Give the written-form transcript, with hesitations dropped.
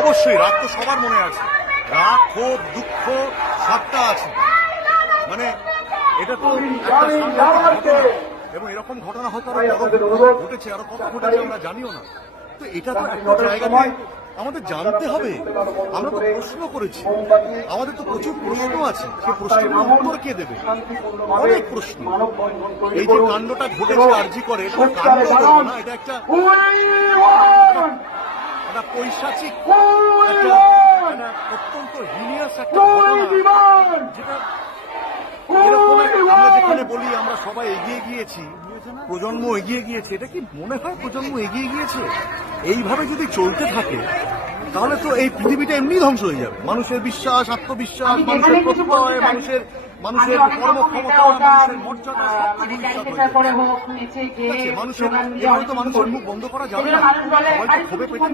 অবশ্যই রাগ তো সবার মনে আছে, রাগ, ক্ষোভ, দুঃখ সবটা আছে। মানে এটা তো একটা সাংঘাতিক ঘটনা, এবং এরকম ঘটনা হয়তো আরো ঘটেছে, আরো কত ঘটেছে আমরা জানিও না। তো এটা তো একটা জায়গাতে আমাদের জানতে হবে। আমরা তো প্রশ্ন করেছি, আমাদের তো প্রচুর প্রশ্ন আছে, সেই প্রশ্নের উত্তর কে দেবে? অনেক প্রশ্ন। এই যে কাণ্ডটা ঘটেছে আরজি করে, এটা কাণ্ড বলবো না, এটা একটা পৈশাচিক, একটা অত্যন্ত হিনিয়াস একটা ঘটনা, যেটা এরকম আমরা যেখানে বলি আমরা সবাই এগিয়ে গিয়েছি, প্রজন্ম এগিয়ে গিয়েছে, এটা কি মনে হয় প্রজন্ম এগিয়ে গিয়েছে? এইভাবে যদি চলতে থাকে তাহলে তো এই পৃথিবীটা এমনি ধ্বংস হয়ে যাবে। মানুষের বিশ্বাস, আত্মবিশ্বাস, মানুষের প্রত্যয়, মানুষের কর্মক্ষমতা, মানুষের মর্যাদা মানুষের, এভাবে তো মানুষের মুখ বন্ধ করা যাবে না। সবাই তো ক্ষোভে পেটে